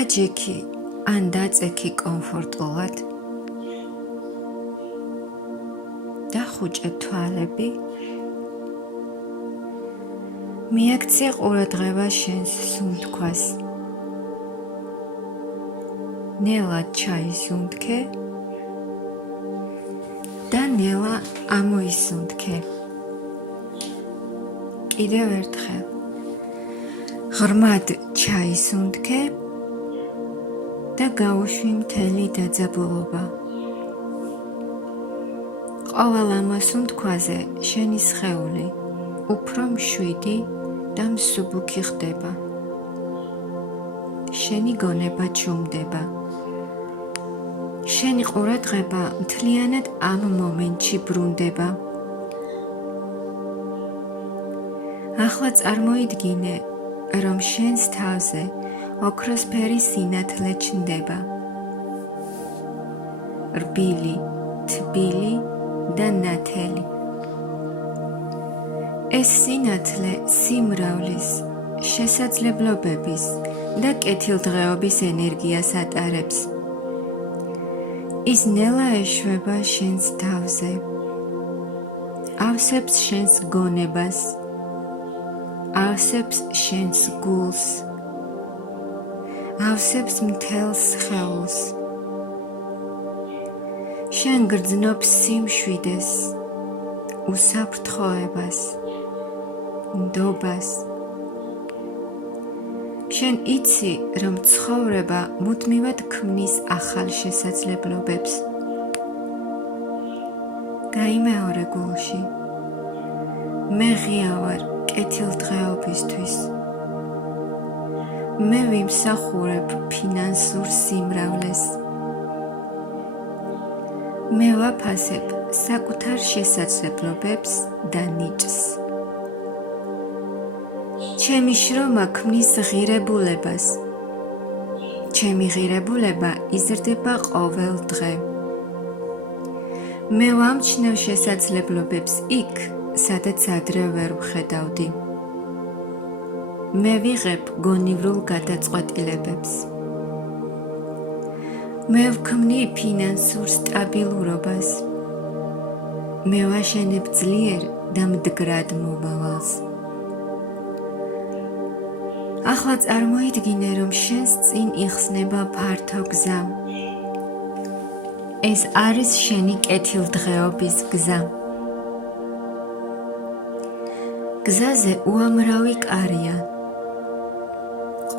დაჯექი ან დაწექი კომფორტულად, დახუჭე თვალები, მიაქცია ყურადღება შენს სუნთქვას, ნელა ჩაისუნთქე და ნელა ამოისუნთქე. კიდევ ერთხელ ღრმად ჩაისუნთქე და გაუშვი მთელი დაძაბულობა. ყოველ ამასუნთქვაზე შენი სხეული უფრო მშვიდი და მსუბუქი ხდება. შენი გონება ჩუმდება. შენი ყურადღება მთლიანად ამ მომენტში ბრუნდება. ახლა წარმოიდგინე, რომ შენს თავზე ოქროსფერი სინათლე ჩნდება. რბილი, თბილი და ნათელი. ეს სინათლე სიმრავლის, შესაძლებლობების და კეთილდღეობის ენერგიას ატარებს. ის ნელა ეშვება შენს თავზე, ავსებს შენს გონებას, ავსებს შენს გულს, ავსებს მთელს სხეულს. შენ გრძნობ სიმშვიდეს, უსაფრთხოებას, ნდობას. შენ იცი, რომ ცხოვრება მუდმივად ქმნის ახალ შესაძლებლობებს. გაიმეორე გულში. მე ღია ვარ კეთილდღეობისთვის. მე ვიმსახურებ ფინანსურ სიმრავლეს. მე ვაფასებ საკუთარ შესაძლებლობებს და ნიჭს. ჩემი შრომა ქმნის ღირებულებას. ჩემი ღირებულება იზრდება ყოველ დღე. მე ვამჩნევ შესაძლებლობებს იქ, სადაც ადრე ვერ ვხედავდი. მე ვიღებ გონივრულ გადაწყვეტილებებს. მე ვქმნი ფინანსურ სტაბილურობას. მე ვაშენებ ძლიერ და მდგრად მომავალს. ახლა წარმოიდგინე, რომ შენს წინ იხსნება ფართო გზა. ეს არის შენი კეთილდღეობის გზა. გზაზე უამრავი კარია.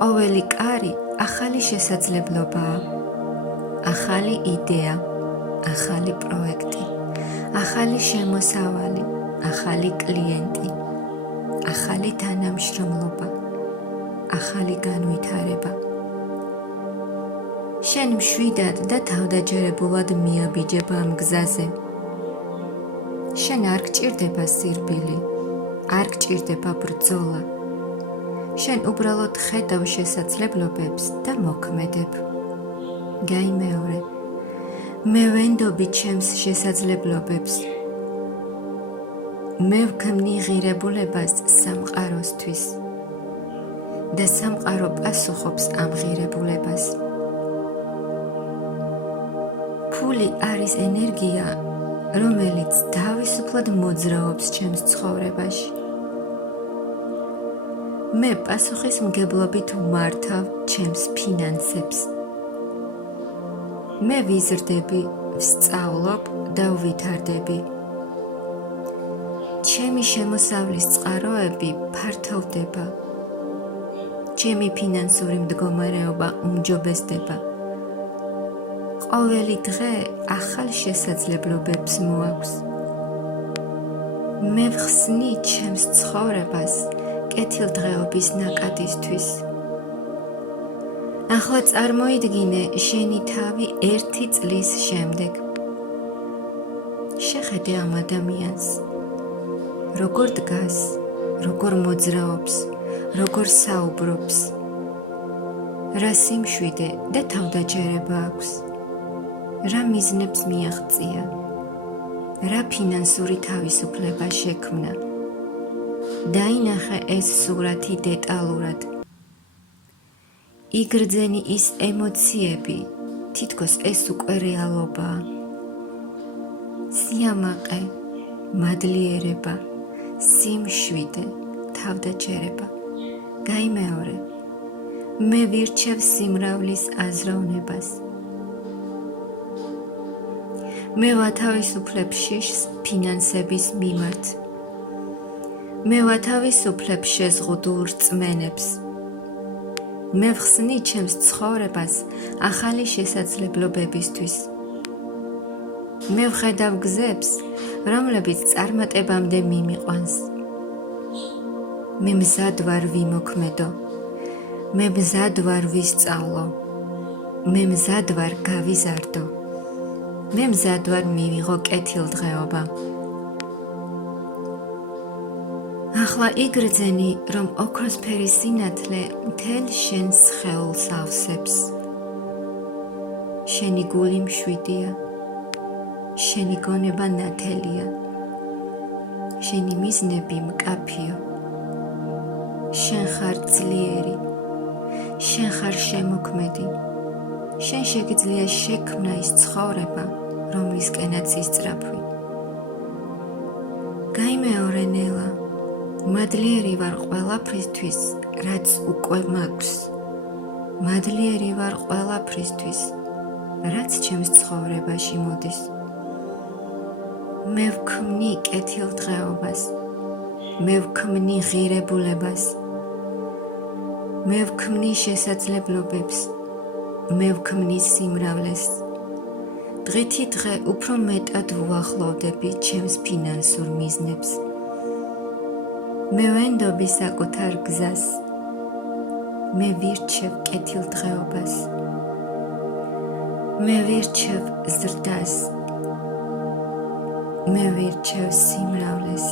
ყოველი კარი ახალი შესაძლებლობაა. ახალი იდეა, ახალი პროექტი, ახალი შემოსავალი, ახალი კლიენტი, ახალი თანამშრომლობა, ახალი განვითარება. შენ მშვიდად და თავდაჯერებულად მიაბიჯებ ამ გზაზე. შენ არ გჭირდება სირბილი, არ გჭირდება ბრძოლა. შენ უბრალოდ ხედავ შესაძლებლობებს და მოქმედებ. გაიმეორე, მე ვენდობი ჩემს შესაძლებლობებს. მე ვქმნი ღირებულებას სამყაროსთვის და სამყარო პასუხობს ამ ღირებულებას. ფული არის ენერგია, რომელიც თავისუფლად მოძრაობს ჩემს ცხოვრებაში. მე პასუხისმგებლობით ვმართავ ჩემს ფინანსებს. მე ვიზრდები, ვსწავლობ და ვვითარდები. ჩემი შემოსავლის წყაროები ფართოვდება. ჩემი ფინანსური მდგომარეობა უმჯობესდება. ყოველი დღე ახალ შესაძლებლობებს მოაქვს. მე ვხსნი ჩემს ცხოვრებას კეთილდღეობის ნაკადისთვის. ახლა წარმოიდგინე შენი თავი 1 წლის შემდეგ. შეხედე ამ ადამიანს, როგორ დგას, როგორ მოძრაობს, როგორ საუბრობს, რა სიმშვიდე და თავდაჯერება აქვს, რა მიზნებს მიაღწია, რა ფინანსური თავისუფლება შექმნა. დაინახე ეს სურათი დეტალურად. იგრძენი ის ემოციები, თითქოს ეს უკვე რეალობაა. სიამაყე, მადლიერება, სიმშვიდე, თავდაჯერება. გაიმეორე, მე ვირჩევ სიმრავლის აზროვნებას. მე ვათავისუფლებ შიშს ფინანსების მიმართ. მე ვათავისუფლებ შეზღუდულ რწმენებს. მე ვხსნი ჩემს ცხოვრებას ახალი შესაძლებლობებისთვის. მე ვხედავ გზებს, რომლებიც წარმატებამდე მიმიყვანს. მე მზად ვარ ვიმოქმედო. მე მზად ვარ ვისწავლო. მე მზად ვარ გავიზარდო. მე მზად ვარ მივიღო კეთილდღეობა. ახლა იგრძენი, რომ ოქროსფერი სინათლე მთელ შენს სხეულს ავსებს. შენი გული მშვიდია. შენი გონება ნათელია. შენი მიზნები მკაფიო. შენ ხარ ძლიერი. შენ ხარ შემოქმედი. შენ შეგიძლია შექმნა ის ცხოვრება, რომლისკენაც ისწრაფვი. გაიმეორე ნელა, მადლიერი ვარ ყველაფრისთვის, რაც უკვე მაქვს. მადლიერი ვარ ყველაფრისთვის, რაც ჩემს ცხოვრებაში მოდის. მე ვქმნი კეთილდღეობას. მე ვქმნი ღირებულებას. მე ვქმნი შესაძლებლობებს. მე ვქმნი სიმრავლეს. დღითი დღე უფრო მეტად ვუახლოვდები ჩემს ფინანსურ მიზნებს. მე ვენდობი საკუთარ გზას. მე ვირჩევ კეთილდღეობას. მე ვირჩევ ზრდას. მე ვირჩევ სიმრავლეს.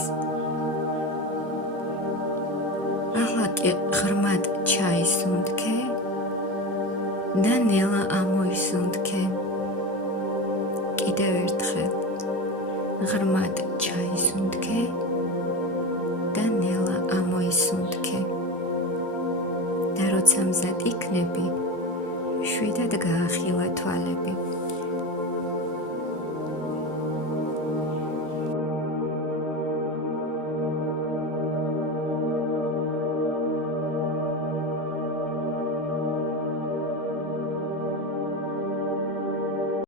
ახლა კი ღრმად ჩაისუნთქე და ნელა ამოისუნთქე. კიდევ ერთხელ ღრმად ჩაისუნთქე და ნელა ამოისუნთქე. და როცა მზად იქნები, შვიდად გაახილე თვალები.